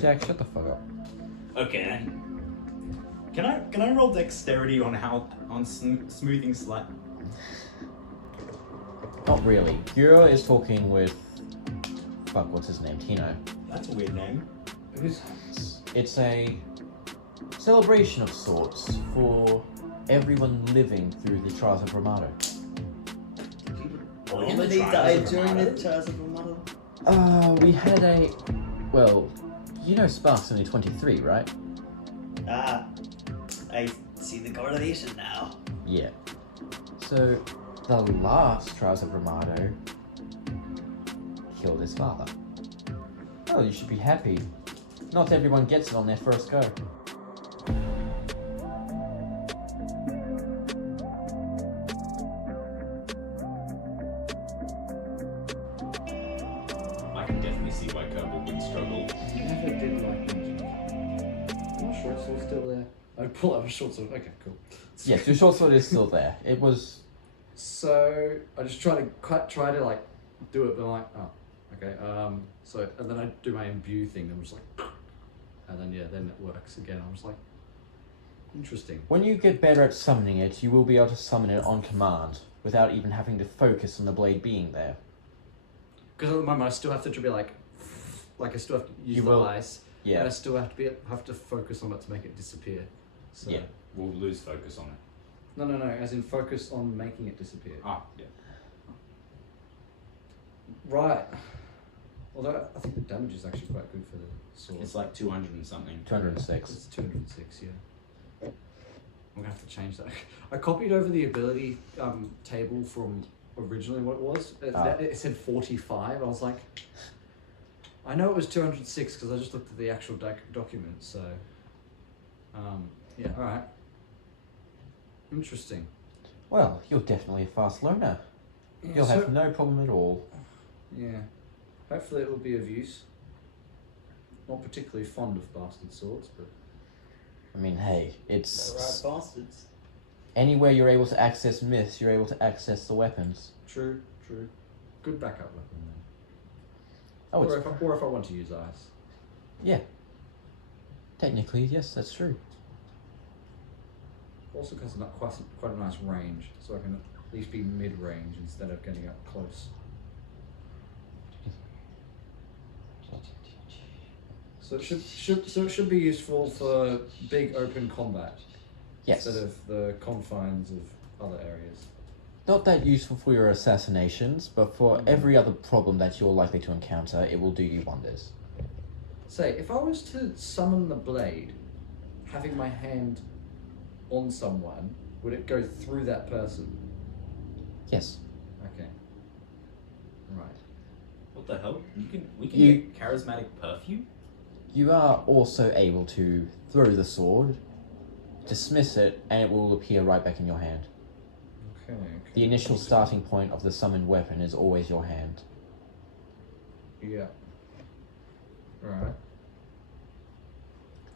Jack, shut the fuck up. Okay then. Can I roll dexterity on smoothing slight? Not really. Gura is talking with... Fuck, what's his name? Tino. That's a weird name. It's a celebration of sorts for everyone living through the Trials of Ramado. Anybody died during the Trials of Ramado? We had a... Well, you know Spark's only 23, right? Ah, I see the correlation now. Yeah. So, the last Trials of Ramado killed his father. Well, you should be happy. Not everyone gets it on their first go. I can definitely see why Kerbal would struggle. Never did like magic. My short sword's still there. I pull out a short sword. Okay, cool. Yes, your short sword is still there. It was... So I just try to like do it, but I'm like, oh, okay. So and then I do my imbue thing. I'm just like, and then then it works again. I'm just like, interesting. When you get better at summoning it, you will be able to summon it on command without even having to focus on the blade being there. Because at the moment I still have to be like I still have to use the ice. Yeah. And I still have to focus on it to make it disappear. So. Yeah. We'll lose focus on it. No. As in focus on making it disappear. Ah, yeah. Right. Although I think the damage is actually quite good for the sword. It's like 200 and something. 206. It's 206, yeah. I'm gonna have to change that. I copied over the ability table from originally what it was. It said 45. I was like, I know it was 206 because I just looked at the actual document. So, yeah, all right. Interesting. Well, you're definitely a fast learner. Yeah, You'll have no problem at all. Yeah. Hopefully it will be of use. Not particularly fond of bastard swords, but... I mean, hey, it's... There are bastards. Anywhere you're able to access myths, you're able to access the weapons. True. Good backup weapon then. Oh, or if I want to use ice. Yeah. Technically, yes, that's true. Also because it's not quite a nice range, so I can at least be mid-range instead of getting up close. So it should be useful for big open combat. Yes. Instead of the confines of other areas. Not that useful for your assassinations, but for every other problem that you're likely to encounter, it will do you wonders. Say, if I was to summon the blade, having my hand on someone, would it go through that person? Yes. Okay. Right. What the hell? We can get charismatic perfume? You are also able to throw the sword, dismiss it, and it will appear right back in your hand. Okay. The initial starting point of the summoned weapon is always your hand. Yeah. Right.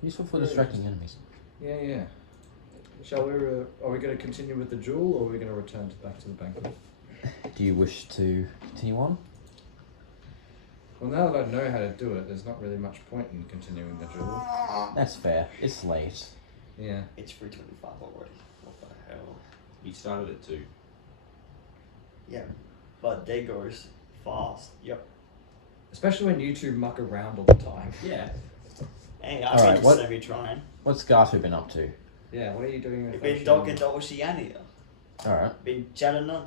Useful for distracting enemies. Yeah. Shall we? Are we going to continue with the duel, or are we going to return back to the banquet? Do you wish to continue on? Well, now that I know how to do it, there's not really much point in continuing the duel. That's fair. It's late. Yeah. It's 3:25 already. What the hell? We started at 2. Yeah, but day goes fast. Yep. Especially when you two muck around all the time. Yeah. Hey, All I've right, been what- just every trying. What's Garter been up to? Yeah, what are you doing with I've been Oceania? talking to Oceania. Alright. Been chatting on.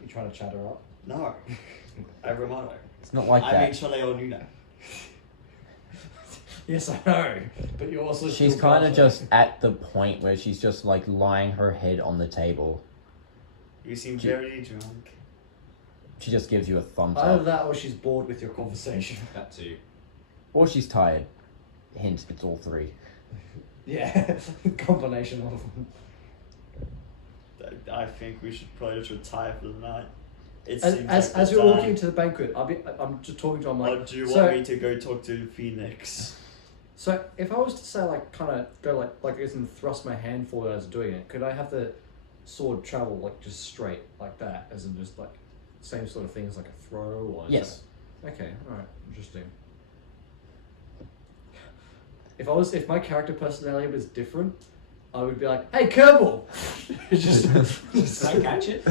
You trying to chat her up? No. Over Ramado. It's not like I that. mean, Soleil all new now. Yes, I know. But you also. She's still kind got of her. just at the point where she's just like lying her head on the table. You seem very drunk. She just gives you a thumbs Either up. that or she's bored with your conversation. That too. Or she's tired. Hint, it's all three. Yeah, combination of them. I think we should probably just retire for the night. It As, seems as, like as the you're time. walking to the banquet, I'm just talking to him like. Or do you so, want me to go talk to Phoenix? So if I was to say like kind of go like as in thrust my hand forward as doing it, could I have the sword travel like just straight like that, as in just like same sort of thing as like a throw or? Yes. Okay, all right, interesting. If my character personality was different, I would be like, "Hey, Kerbal!" just Did I catch it?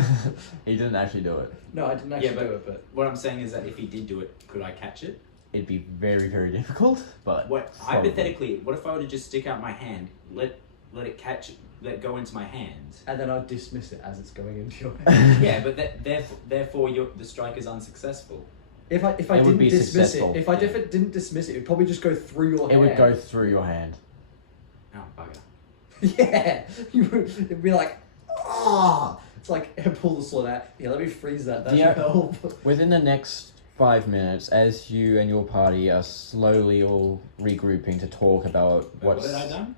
He didn't actually do it. No, I didn't actually Yeah, do it, but What I'm saying is that if he did do it, could I catch it? It'd be very, very difficult, but What probably. hypothetically? What if I were to just stick out my hand, let it catch, let it go into my hand? and then I'd dismiss it as it's going into your hand. Yeah, but therefore the strike is unsuccessful. If I It would didn't be dismiss successful. it, if I didn't dismiss it, it'd probably just go through your It hand. would go through your hand. Oh bugger! Yeah, it'd be like, ah. It's like pull the sword out. Yeah, let me freeze that. That Yeah. should help. Within the next 5 minutes, as you and your party are slowly all regrouping to talk about What what's had I done?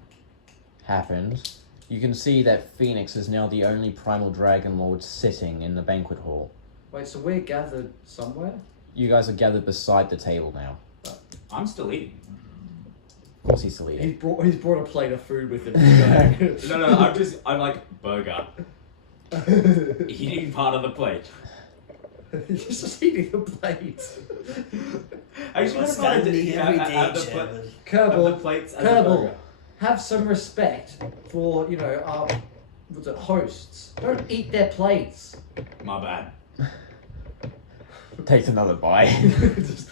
happened, you can see that Phoenix is now the only primal dragon lord sitting in the banquet hall. Wait, so we're gathered somewhere? You guys are gathered beside the table now. I'm still eating. Of course he's still eating. He's brought a plate of food with him. No, I'm like burger. Eating part of the plate. He's just eating the plate. Actually, What's what about that I did- mean have- every have day, the pla- Sherman? have the Kerbal, plates as a Kerbal, burger. have some respect for, our what's it, hosts. Don't eat their plates. My bad. Takes another bite.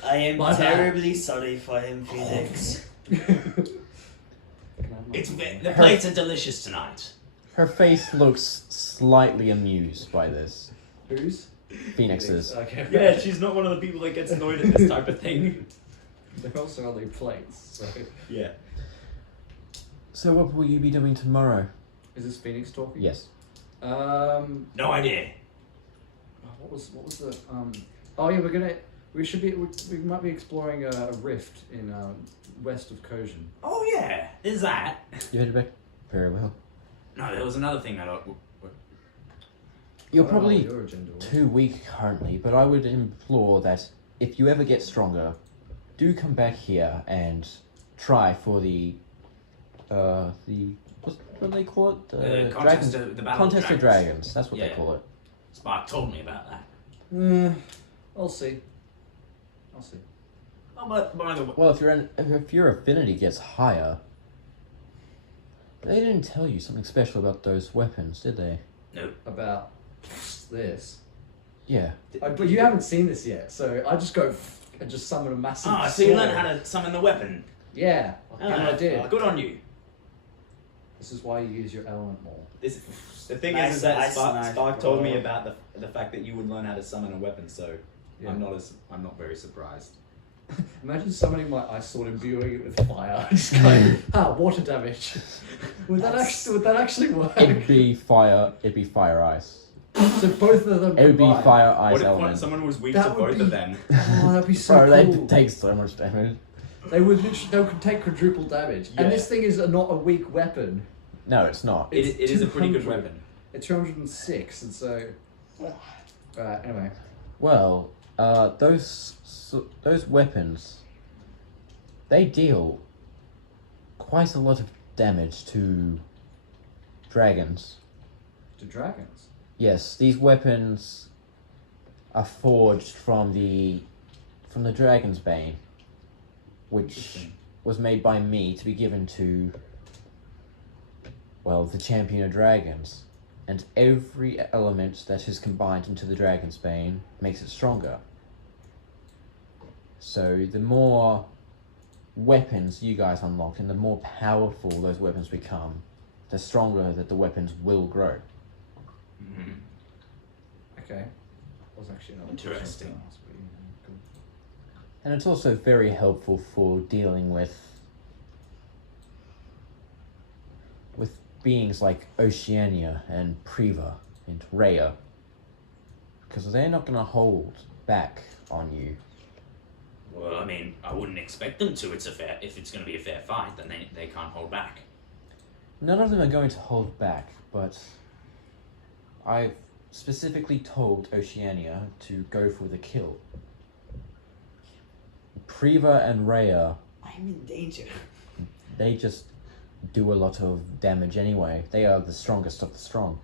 I am My bad. terribly sorry for him, Phoenix. The plates are delicious tonight. Her face looks slightly amused by this. Who's? Phoenix's. Okay. Yeah, she's not one of the people that gets annoyed at this type of thing. They're also on their plates. So. Yeah. So what will you be doing tomorrow? Is this Phoenix talking? Yes. No idea. What was the Oh yeah, we might be exploring a rift in west of Kojin. Oh yeah, there's that. You headed back? Very well. No, there was another thing I don't. You're I don't know probably what your agenda was. too weak currently, but I would implore that if you ever get stronger, do come back here and try for the what do they call it? Contest of the Battle of Contest of Dragons. Dragons. That's what Yeah. they call it. Spark told me about that. I'll see. Oh, but by the way, Well, if your affinity gets higher, they didn't tell you something special about those weapons, did they? no. About this. Yeah. But you haven't seen this yet, so I just go and just summon a massive Ah, so you sword. learned how to summon the weapon. Yeah, Ah, I did. Good on you. This is why you use your element more. The thing Nice, is that nice, Spark, nice, Spark told me bro. about the fact that you would learn how to summon a weapon, so Yeah. I'm not very surprised. Imagine summoning my ice sword and imbuing it with fire. Just going, water damage. Would that actually work? It'd be fire ice. So both of them It would be combined. fire ice What if element. someone was weak That to would both be- of them? Oh, that'd be so Bro, cool. they take so much damage. They could take quadruple damage. Yeah. And this thing is not a weak weapon. No, it's not. It's It is a pretty good 200. weapon. It's 206, and so... anyway. Well, those weapons, they deal quite a lot of damage to dragons. To dragons. Yes, these weapons are forged from the dragon's bane, which Interesting. was made by me to be given to, well, the champion of dragons. And every element that is combined into the dragon's bane makes it stronger. So the more weapons you guys unlock and the more powerful those weapons become, the stronger that the weapons will grow. Mhm. Okay. That was actually another question I was Interesting. gonna ask, but yeah, cool. And it's also very helpful for dealing with beings like Oceania and Priva and Rhea. Because they're not going to hold back on you. Well, I mean, I wouldn't expect them to. If it's going to be a fair fight, then they can't hold back. None of them are going to hold back, but I've specifically told Oceania to go for the kill. Priva and Rhea, I'm in danger. they just do a lot of damage anyway. They are the strongest of the strong.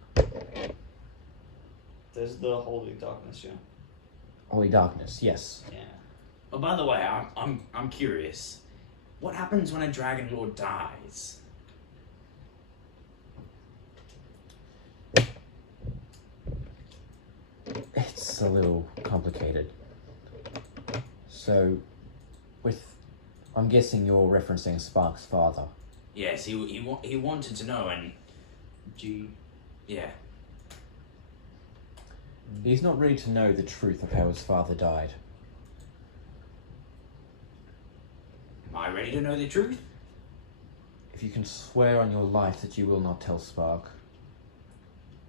There's the Holy Darkness, yeah. Holy Darkness, yes. Yeah. Oh, by the way, I'm curious. What happens when a Dragon Lord dies? It's a little complicated. So, I'm guessing you're referencing Spark's father. Yes, he wanted to know, and yeah. He's not ready to know the truth of how his father died. Am I ready to know the truth? If you can swear on your life that you will not tell Spark.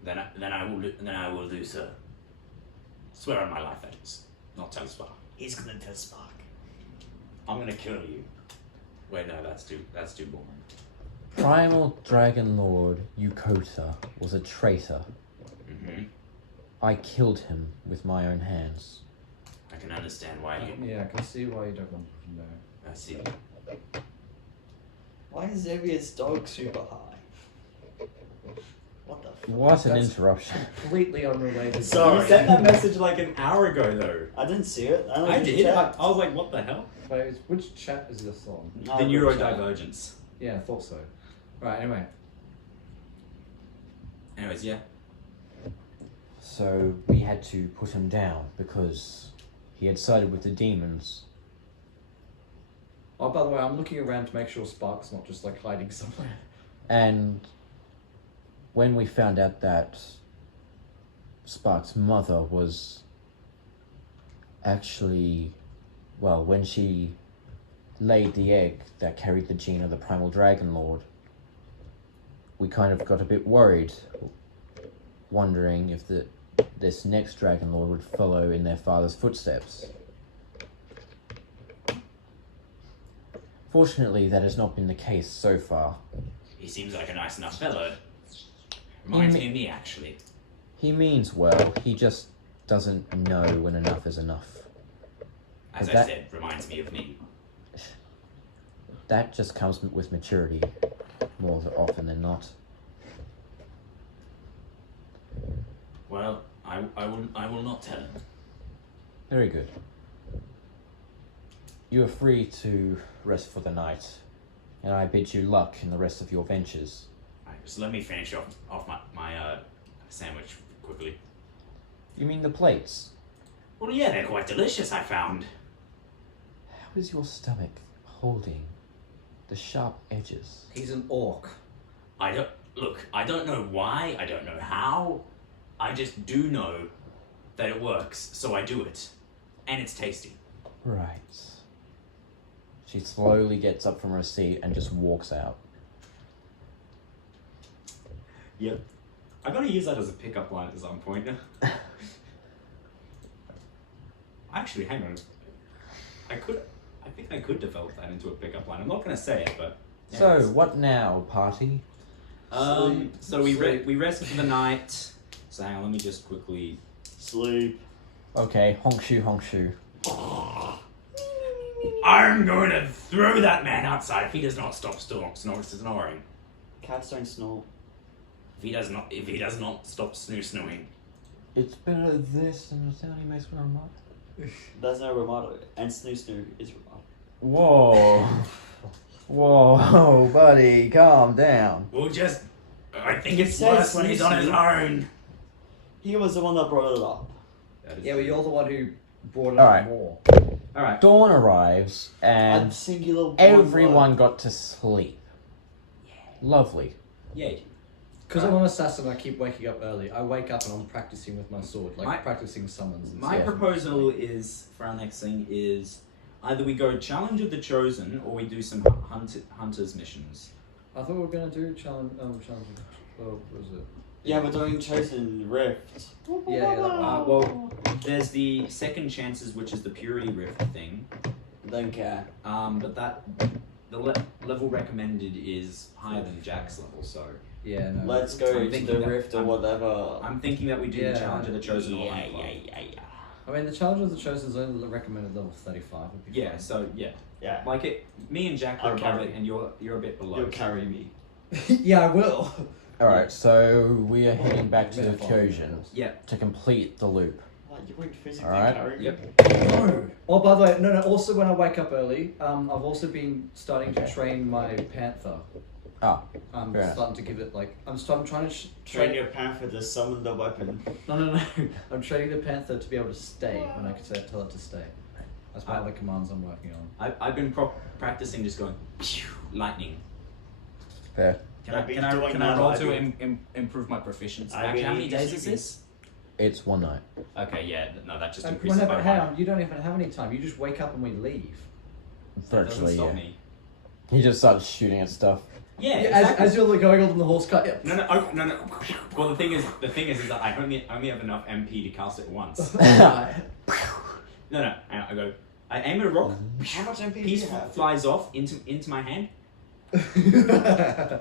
Then I will do so. Swear on my life, that is. Not tell Spark. He's gonna tell Spark. I'm gonna kill you. Wait, no, that's too boring. Primal Dragon Lord Yukota was a traitor. Mm-hmm. I killed him with my own hands. I can understand why you. Yeah, I can see why you don't want to know. I see. Why is Xavier's dog super high? What the fuck? What an That's- interruption. Completely unrelated. Sorry. You sent that message like an hour ago, though. I didn't see it. only I just did. I checked. was like, what the hell? Wait, which chat is this on? No, The good chat. neurodivergence. Yeah, I thought so. Right, anyway. Anyways, yeah. So we had to put him down because he had sided with the demons. Oh, by the way, I'm looking around to make sure Spark's not just like hiding somewhere. And when we found out that Spark's mother was actually, well, when she laid the egg that carried the gene of the Primal Dragon Lord, we kind of got a bit worried, wondering if this next Dragon Lord would follow in their father's footsteps. Fortunately, that has not been the case so far. He seems like a nice enough fellow. Reminds me of me, actually. He means well, he just doesn't know when enough is enough. As I That- said, reminds me of me. That just comes with maturity, more often than not. Well, I will not tell him. Very good. You are free to rest for the night, and I bid you luck in the rest of your ventures. Alright, just let me finish off my sandwich quickly. You mean the plates? Well, yeah, they're quite delicious, I found. How is your stomach holding the sharp edges? He's an orc. I don't know why, I don't know how. I just do know that it works, so I do it. And it's tasty. Right. She slowly gets up from her seat and just walks out. Yep. I gotta use that as a pickup line at some point. Actually, hang on. I think I could develop that into a pickup line. I'm not gonna say it, but. So, yes. what now, party? So we rest for the night. So hang on, let me just quickly. Sleep. Okay, honkshu. I'm going to throw that man outside if he does not stop snoring. Cats don't snore. If he does not stop snoring. It's better this than the sound he makes when I'm not. There's no Ramado, and Snoo Snoo is Ramado. Whoa. Whoa, buddy, calm down. We'll just. I think it's says worse when he's on his own. He was the one that brought it up. Yeah, but you're the one who brought it Alright. up more. Alright. Dawn arrives, And and singular one everyone word. got to sleep. Lovely. Yay. Because I'm an assassin, I keep waking up early. I wake up and I'm practicing with my sword, like My- practicing summons and My stuff. proposal is for our next thing is either we go Challenge of the Chosen or we do some hunters missions. I thought we were going to do challenge, what was it? Yeah, we're doing Chosen Rift. Yeah, that one. Well, there's the Second Chances, which is the Purity Rift thing. Don't care. But the level recommended is higher than Jack's level, so Yeah, no. Let's go I'm to thinking the that- Rift or whatever. I'm thinking that we do Yeah. the Challenge of the Chosen or Hunt Club. I mean, the challenge of the chosen is only recommended level 35. Would be Yeah, fine. so yeah. Yeah. Like it, me and Jack are I'll above carry. it, and you're a bit below. You'll carry me. Yeah, I will. Alright, so we are heading back to the Yeah, fine. Kyogen Yeah. to complete the loop. What, you wouldn't physically Alright. carry me? Yep. No. Oh, by the way, no. Also, when I wake up early, I've also been starting to train my panther. Oh, I'm fair enough. starting to give it like I'm trying to Train train. your panther to summon the weapon. No. I'm training the panther to be able to stay when I can tell it to stay. That's one of the commands I'm working on. I've been practicing just going pew, lightning. Fair. Can I've I been can I doing can I that, roll I've to been- improve my proficiency? I've Actually, been how many days is using- this? It's one night. Okay, yeah, no, that just And increases by hang one. on, you don't even have any time. You just wake up and we leave. That doesn't Virtually, stop yeah. me. He just starts shooting at stuff. Yeah, Yeah, exactly. as you're going on the horse cart. Yeah. No. Well, the thing is that I only have enough MP to cast it once. No. I go. I aim at a rock. How much MP do Piece you have? flies off into my hand. You're gonna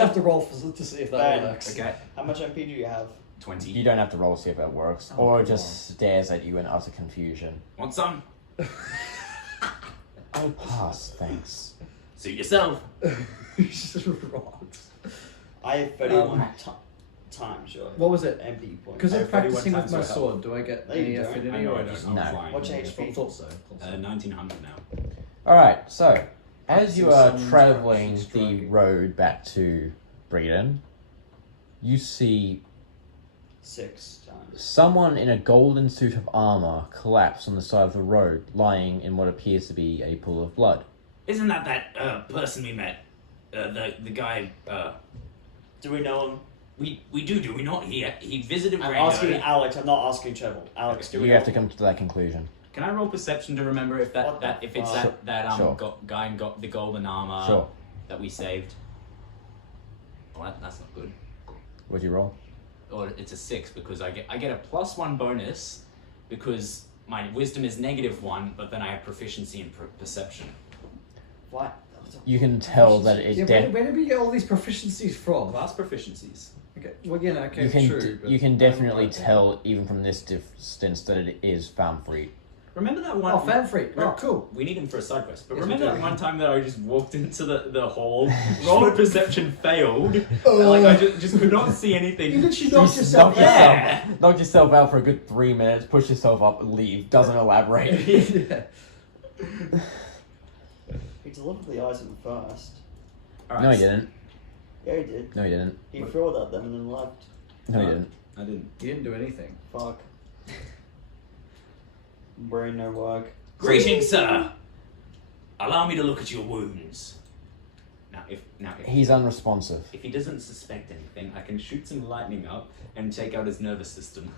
have to roll to see if that Ben. works. Okay. How much MP do you have? 20. You don't have to roll to see if it works, Oh, or come just stares at you in utter confusion. Want some? I'll pass, thanks. Suit yourself. Just rocks. I have 31 Um, times your What was it? MP points. Because I I'm have 31 practicing with times my your health. sword. Do I get No, you any don't. affinity I know or I don't. just I was No. lying. What's your I HP? thought so. 1900 now. Alright, so, as you are Someone's travelling actually the striking. road back to Breeden, you see 6 times. someone in a golden suit of armour collapse on the side of the road, lying in what appears to be a pool of blood. Isn't that person we met? The guy. Do we know him? We do we not? He visited I'm Rando. asking Alex, I'm not asking Trevor. Alex, do we You know have to him? come to that conclusion. Can I roll perception to remember if What the if it's fuck? that Sure. guy in the golden armor Sure. that we saved? Well, that's not good. What'd you roll? Or it's a 6 because I get a +1 bonus because my wisdom is -1, but then I have proficiency in perception. What? You can tell that it Yeah, where did we get all these proficiencies from? Class proficiencies. Okay, well, yeah, okay, you can true. But you can definitely I'm right. tell even from this distance that it is Famfrit. Remember that one? Oh, Famfrit. Oh, cool. We need him for a side quest. But Yes, remember we that do. one time that I just walked into the hall, rolled perception, failed. Like I just could not see anything. You literally You knocked yourself knocked out. Yeah. knocked yourself out for a good 3 minutes, push yourself up, leave, doesn't elaborate. Yeah. He delivered the item first. All right, No, you didn't. Yeah, he did. No, you didn't. He threw it at them and then left. No, you didn't. I didn't. You didn't do anything. Fuck. Brain no work. Greetings, sir. Allow me to look at your wounds. Now, if He's unresponsive. if he doesn't suspect anything, I can shoot some lightning up and take out his nervous system.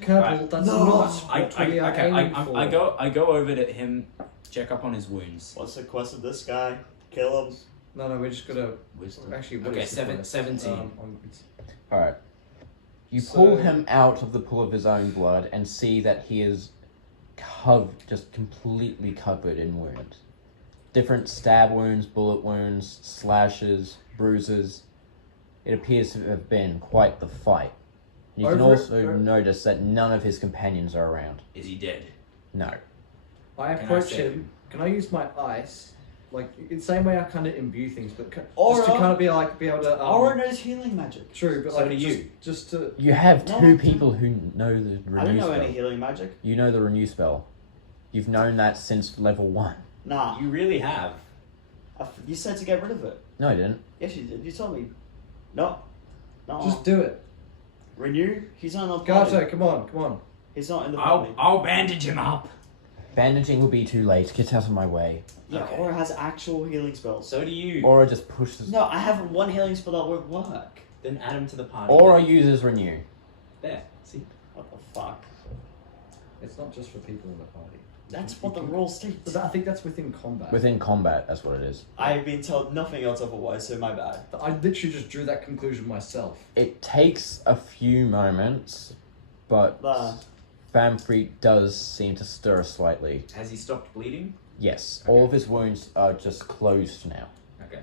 Kerbal, Right. that's No. not what we are aiming for. I go over to him, check up on his wounds. What's the quest of this guy? Kill him. No, we're just gonna... Wisdom. Actually, what Okay, is the quest? 17. It's- Alright. You So- pull him out of the pool of his own blood and see that he is just completely covered in wounds. Different stab wounds, bullet wounds, slashes, bruises. It appears to have been quite the fight. You can Over- also notice that none of his companions are around. Is he dead? No. I Can I approach save him. him? Can I use my ice? Like, in the same way I kind of imbue things, but Aura. just to kind of be able to... Aura knows healing magic. True, but So like, do just, you. just to... You have No, two I people who know the renew I don't know spell. any healing magic. You know the renew spell. You've known that since level 1. Nah. You really have. You said to get rid of it. No, I didn't. Yes, you did. You told me. No. No. Just do it. Renew. He's not in the party. Gato, come on. He's not in the party. I'll bandage him up. Bandaging will be too late. Get out of my way. Yeah, Okay. Aura has actual healing spells. So do you. Aura just pushes. No, I have one healing spell that won't work. Then add him to the party. Aura uses renew. There. See. What the fuck? It's not just for people in the party. That's what the rule states. But I think that's within combat. Within combat, that's what it is. I've been told nothing else otherwise, so my bad. I literally just drew that conclusion myself. It takes a few moments, but Nah. Famfrit does seem to stir slightly. Has he stopped bleeding? Yes, all of his wounds are just closed now. Okay.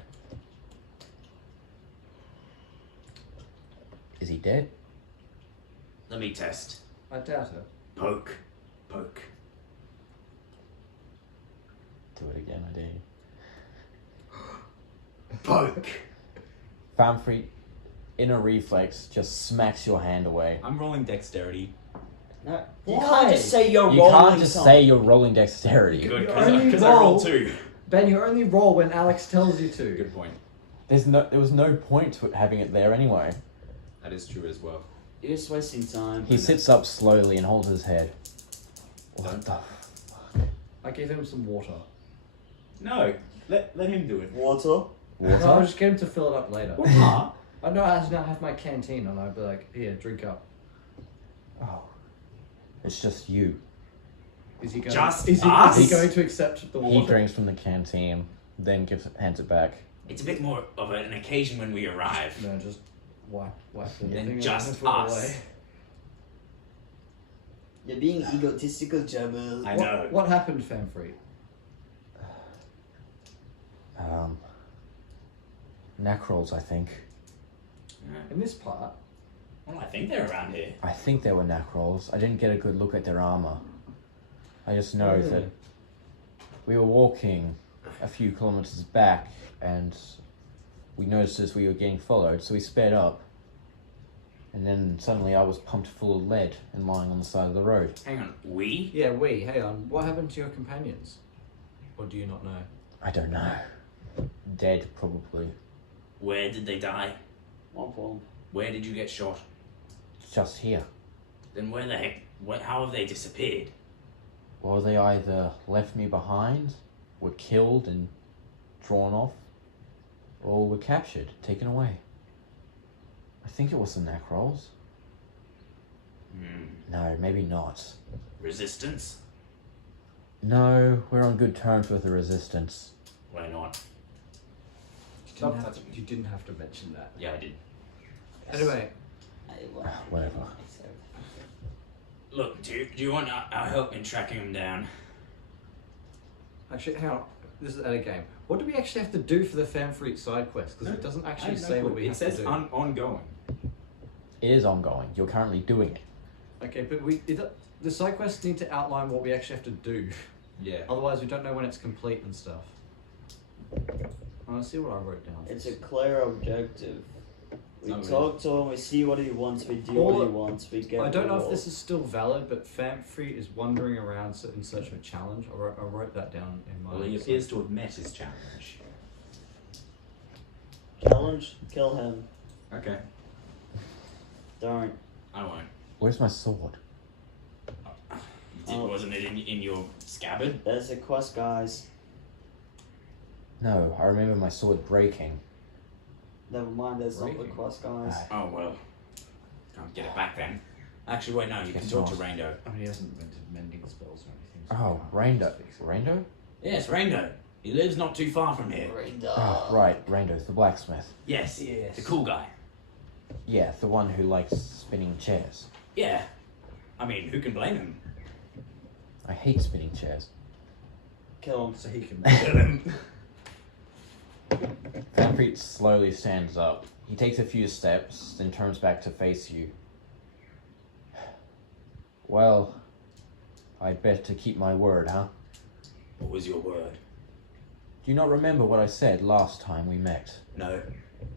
Is he dead? Let me test. I doubt it. Poke. Do it again, I dare you. Poke. Famfrit, in a reflex, just smacks your hand away. I'm rolling dexterity. No, you Why? can't just say you're You rolling. can't just something. say you're rolling dexterity. Good, You only because I rolled roll- 2. Ben, you only roll when Alex tells you to. Good point. There was no point to having it there anyway. That is true as well. You're just wasting time. He sits up slowly and holds his head. What the? I gave him some water. No, let him do it. Water. No, I'll Water? just get him to fill it up later. What? I know I now have my canteen and I'd be like, here, drink up. Oh, it's just you. Is he going? Just is us? he going to accept the He water? drinks from the canteen, then hands it back. It's a bit more of an occasion when we arrive. No, just wipe the Then thing just and throw it us. away. You're being egotistical, Jabba. I know. What happened, Famfrit? Necrolls, I think. In this part, Well, I think they're around here. I think they were Necrolls. I didn't get a good look at their armor. I just know that we were walking a few kilometers back and we noticed as we were getting followed, so we sped up. And then suddenly I was pumped full of lead and lying on the side of the road. Hang on, we? yeah, hang on. What happened to your companions? Or do you not know? I don't know. Dead, probably. Where did they die? One form. Where did you get shot? Just here. Then where the heck? How have they disappeared? Well, they either left me behind, were killed and drawn off, or were captured, taken away. I think it was the Necrolls. No, maybe not. Resistance? No, we're on good terms with the Resistance. Why not? You didn't have to mention that. Yeah, I did. Anyway, Whatever. Look, do you want our help in tracking them down? actually, hang on. This is at a game. What do we actually have to do for the Famfrit side quest? Because it doesn't actually say what we have It says to do. ongoing. It is ongoing. You're currently doing it. Okay, but the side quests need to outline what we actually have to do. Yeah. Otherwise, we don't know when it's complete and stuff. I want to see what I wrote down. It's a clear objective. We No, talk to him, we see what he wants, we do All- what he wants, we get I don't know if reward. this is still valid, but Famfrit is wandering around in search of a challenge. I wrote that down in my. Well, he appears to have met his challenge. Challenge, kill him. Okay. Don't. I won't. Where's my sword? Wasn't it in your scabbard? There's a quest, guys. No, I remember my sword breaking. Never mind, there's not the Breaking. quest, guys. Oh well. Can't get it back then. Actually, wait, no. You can Guess talk to not. Raindo. I mean, he hasn't invented mending spells or anything. so Oh, we can't Raindo. fix it. Raindo? Yes, Raindo. He lives not too far from here. Oh, right, Raindo's the blacksmith. Yes. Yes. The cool guy. Yeah, the one who likes spinning chairs. Yeah. I mean, who can blame him? I hate spinning chairs. Kill him. So he can. Kill him. Famfrit slowly stands up. He takes a few steps, then turns back to face you. Well, I'd better keep my word, huh? What was your word? Do you not remember what I said last time we met? No.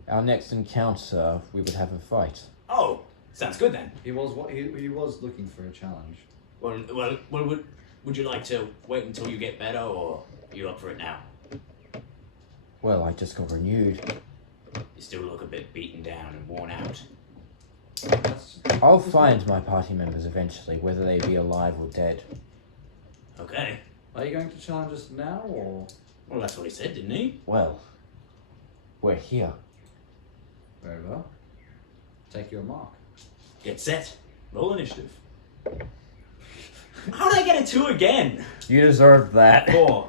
Our next encounter, we would have a fight. Oh, sounds good then. He was looking for a challenge. Well, would you like to wait until you get better, or are you up for it now? Well, I just got renewed. You still look a bit beaten down and worn out. I'll find my party members eventually, whether they be alive or dead. Okay. Are you going to challenge us now, or Well, that's what he said, didn't he? Well, we're here. very well? Take your mark. Get set. Roll initiative. How did I get a 2 again? You deserved that. 4.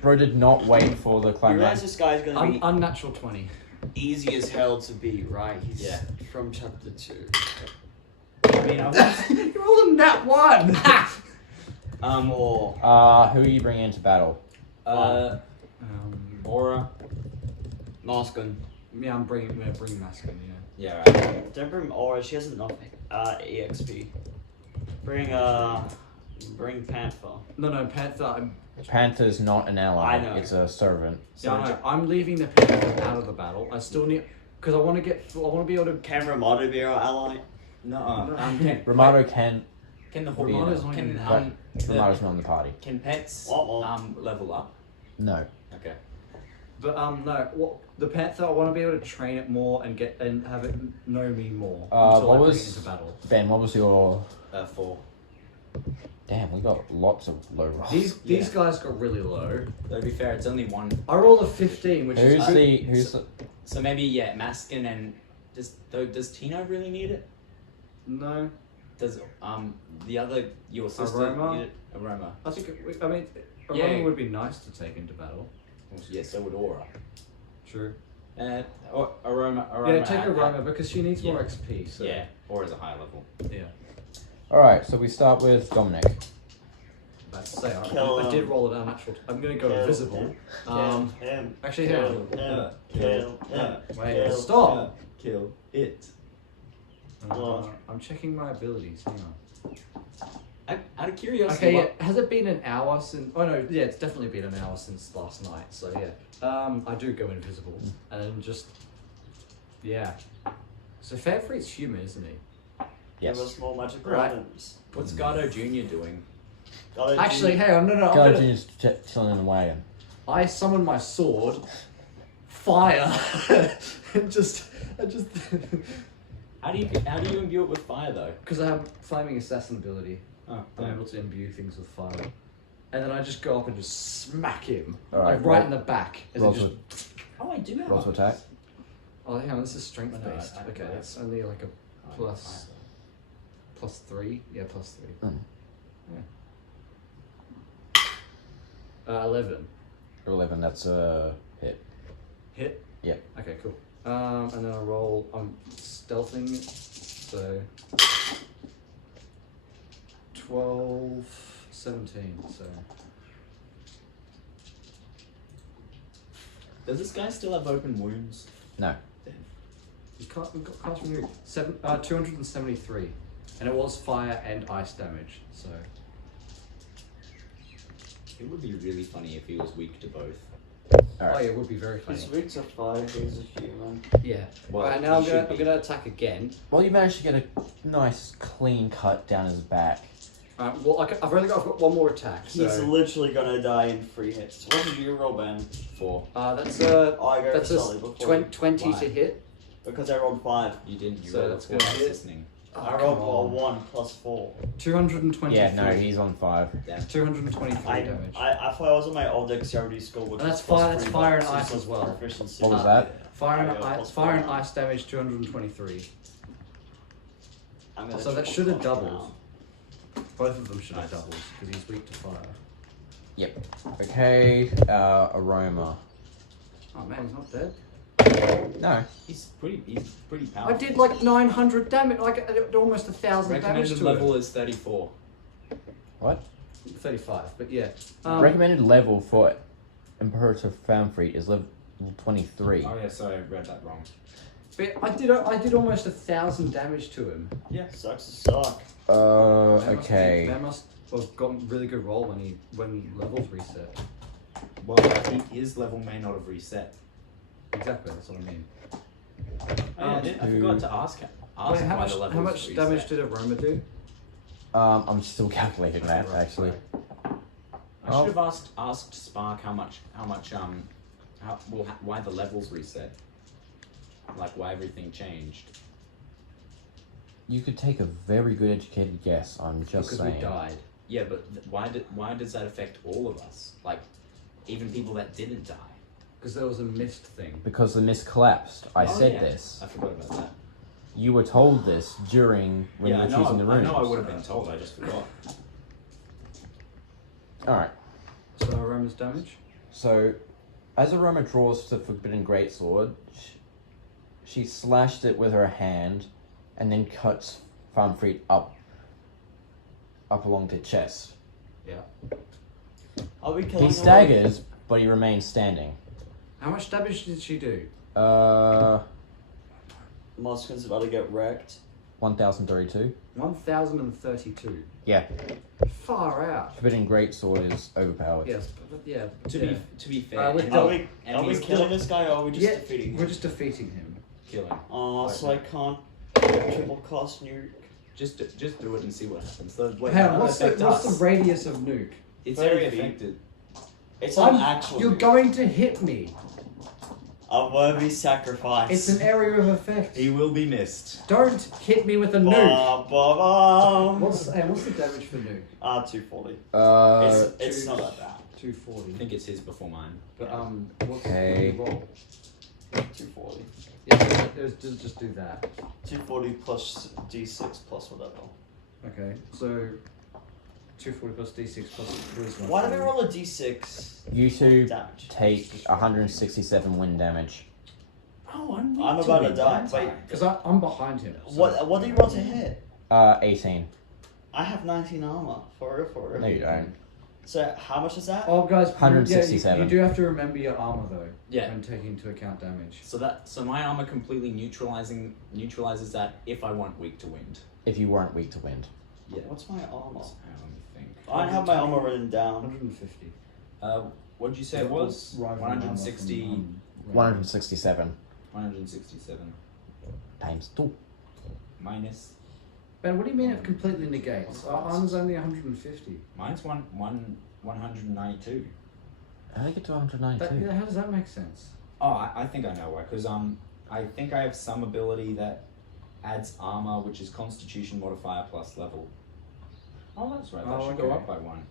Bro did not wait for the You realize climax. this guy's gonna be Unnatural 20. easy as hell to beat, right? He's Yeah. from chapter 2. I mean, I was... You rolled a nat 1! Or Who are you bringing into battle? Aura. Maskin. Yeah, I'm bringing Maskin, yeah. Yeah, right. Don't bring Aura, she has enough EXP. Bring Panther. No, Panther. Panther's not an ally. I know. It's a servant. I'm leaving the Panther out of the battle. I still need, because I want to be able to. Can Ramado be our ally? No. Ramado can Can the What do you horse know? can Ramado's not in the party. can pets level up? No. Okay. But no, what the panther? I want to be able to train it more and have it know me more until what I bring was- it into battle. Ben, what was your... 4. Damn, we got lots of low rolls. These guys got really low. Though to be fair, it's only one. I rolled a 15, which is good. Who's the... So maybe Maskin and does Tino really need it? No, Does the other your sister Aroma? need it? Aroma? I think. I mean, Yeah. Aroma would be nice to take into battle. Well, yeah, so would Aura. True. Aroma. Yeah, take Aroma because she needs yeah. more XP. So. Yeah, Aura's a higher level. Yeah. Alright, so we start with Dominic. Let's say Kill I did him. roll it unnatural. I'm gonna go Kill invisible. Kill him. Actually, Kill hang on. him. Kill him. Wait, Kill stop. Kill it. I'm checking my abilities. Hang on. Out of curiosity, Okay, yeah. Has it been an hour since? Oh no, yeah, it's definitely been an hour since last night. So yeah, I do go invisible, and then just yeah. So Famfrit's human, isn't he? Give us more magic Right. items. what's Gardo Jr. doing? Gotta Actually, do- hang on, no, I'm Go gonna, Junior's chilling in the wagon. I summon my sword, fire, and just How do you imbue it with fire though? because I have flaming assassin ability. Oh, I'm able to imbue things with fire. And then I just go up and just smack him, Alright, like right roll- in the back. As Roll it to, just, Oh, I do have. roll to attack. oh, hang on, this is strength Oh, no, based. I- Okay, right. that's only like a Oh, plus 3. Yeah, plus 3. Mm. Yeah. 11. 11, that's a hit. Hit? Yeah. Okay, cool. And then I roll. I'm stealthing, so 12, 17. So Does this guy still have open wounds? No. you can't. We've got cast renewed. 273, and it was fire and ice damage. So It would be really funny if he was weak to both. oh Alright. yeah, it would be very funny. His roots are fire, he's a human. Yeah. Well, Alright, now he I'm should gonna attack again. Well, you managed to get a nice clean cut down his back. Well, I've got one more attack. He's So literally gonna die in 3 hits. What did you roll, Ben? 4. that's I go that's solid before 20 Why? to hit. because I rolled 5. You didn't. You So rolled a that's 4. gonna I was hit. listening. I come rolled on. 1 plus 4. 223. Yeah, no, he's on 5. Damn. 223 I damage. thought I was on my old dexterity score, which And that's was plus fire- that's 3 fire and bucks, ice so as well. proficiency. What was that? Fire and Yeah, plus fire and 4. ice damage 223. I'm gonna So that triple should have flop doubled. now. Both of them should have doubled because he's weak to fire. Yep. Okay, Aroma. Oh man, he's not dead. No. He's pretty I powerful. did like 900 damage, like almost 1,000 damage Recommended to level him. is 34. What? 35, but yeah. Recommended level for Imperator Famfrit is level 23. Oh yeah, sorry, I read that wrong. But I did almost 1,000 damage to him. Yeah, sucks to suck. Okay. That must have gotten really good roll when levels reset. Well, his level may not have reset. Exactly, that's what I mean. Oh, yeah, I forgot to ask him. Ask Wait, why the levels how much reset. damage did Aroma do? I'm still calculating that, Right, actually. right. I should have asked Spark why the levels reset. Like why everything changed. You could take a very good educated guess, I'm just Because saying. we died. Yeah, but why does that affect all of us? Like, even people that didn't die. Because there was a mist thing. Because the mist collapsed. I Oh, said yeah. this. I forgot about that. You were told this during when yeah, you were choosing the I rooms. know I would have been told. I just forgot. Alright, So Aroma's damage? so as Aroma draws the Forbidden Greatsword, she slashed it with her hand and then cuts Famfrit up along the chest. Yeah. Are we killing He him? staggers, but he remains standing. How much damage did she do? Moskin's about to get wrecked. 1032. 1,032. Yeah, Far out. Forbidden Greatsword is overpowered. Yes, but yeah. To yeah. be fair, with and- Are we, and are we he's killing this guy or are we just yeah, defeating we're him? just defeating him. killing. Oh, so I can't triple cost nuke. Just do it and see what happens. So, wait, Hang on, none what's the affect us. radius of nuke? It's 30 area feet. affected. It's not actual. You're going to hit me. A worthy sacrifice. It's an area of effect. He will be missed. Don't hit me with a nuke. Ba-ba-bum. What's the damage for nuke? 240. Uh, It's not that bad. 240. I think it's his before mine. But what's Okay. the roll? 240. Yeah, just do that. 240 plus d6 plus whatever. Okay, so 240 plus d6 plus charisma. Why do we roll a d6? you two Damage. take 167 wind damage. Oh, I'm about to die. Wait, Because I'm behind him. so- what do you roll to hit? 18. I have 19 armor. For real. No, you don't. So how much is that? Oh, guys, 167. you do have to remember your armor though. Yeah. When taking into account damage. So my armor completely neutralizes that if I want weak to wind. If you weren't weak to wind. Yeah. What's my armor? Let me think. I don't have my armor written down. 150. What did you say it was? Rival 160. armor from, 167 167 times 2. minus. Ben, what do you mean it completely negates? Our armor's only 150. Mine's 192. How did I get to 192? How does that make sense? Oh, I think I know why. Because I think I have some ability that adds armor, which is Constitution modifier plus level. Oh, that's right. That should go okay. up by 1.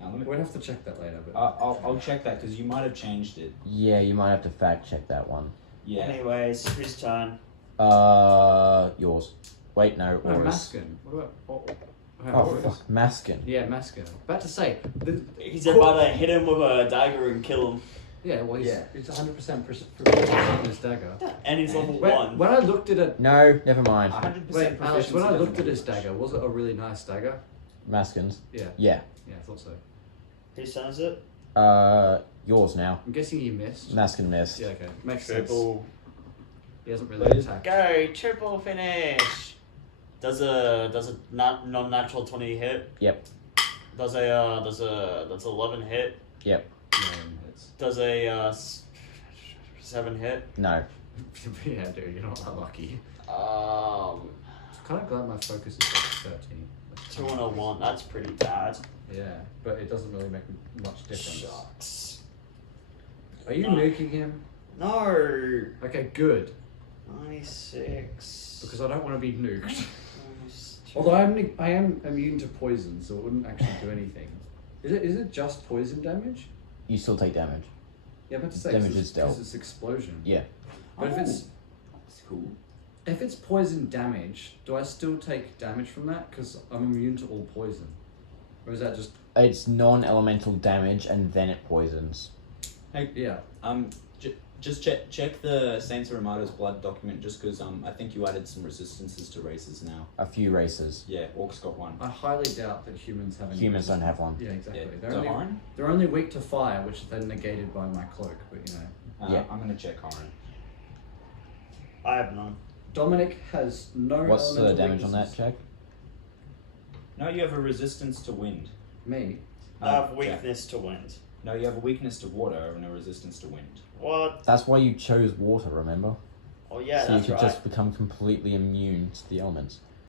Now, We'd have to check that later. But I'll check that because you might have changed it. Yeah, you might have to fact check that one. Yeah. Anyways, whose turn? Yours. Wait, no, No, Aura's. Maskin. What about? Oh, fuck. Maskin. Yeah, Maskin. About to say. He's about to hit him with a dagger and kill him. Yeah, well, he's Yeah. 100% proficient on his dagger. And he's level When, 1. when I looked at it, No, never mind. 100% wait, Alex, when I proficiency looked at doesn't his dagger, was it a really nice dagger? Maskin's. Yeah, Yeah. yeah, I thought so. Whose turn is it? Yours now. I'm guessing you missed. Maskin missed. Yeah, okay, makes sense. Triple. He hasn't really attacked. Go, triple finish. Does a non-natural 20 hit? Yep. Does a 11 hit? Yep. Does a 7 hit? No. Yeah, dude, you're not that lucky. Um, Kind of glad my focus is like 13. 2 and a 1. That's pretty bad. Yeah, but it doesn't really make much difference. Shucks. Are you nuking him? No. Okay, good. 96. Because I don't want to be nuked. Minus 2. Although I am immune to poison, so it wouldn't actually do anything. Is it just poison damage? You still take damage. Yeah, but to say Damage is dealt. because it's explosion. Yeah. But if That's cool. it's poison damage, do I still take damage from that? Because I'm immune to all poison, or is that just It's non-elemental damage and then it poisons. yeah? Just check the Saints of Ramado's blood document, just because I think you added some resistances to races now. A few races. Yeah, orcs got one. I highly doubt that humans have any. Humans don't have one. Yeah, exactly. Yeah. They're, So only, Oren? they're only weak to fire, which is then negated by my cloak. But you know, Yeah. I'm gonna check Oren. I have none. Dominic has no. What's the elemental damage on that weaknesses. check? No, you have a resistance to wind. Me. I have Jack. weakness to wind. No, you have a weakness to water and a resistance to wind. What? That's why you chose water, remember? Oh yeah, so you that's could right. just become completely immune to the elements.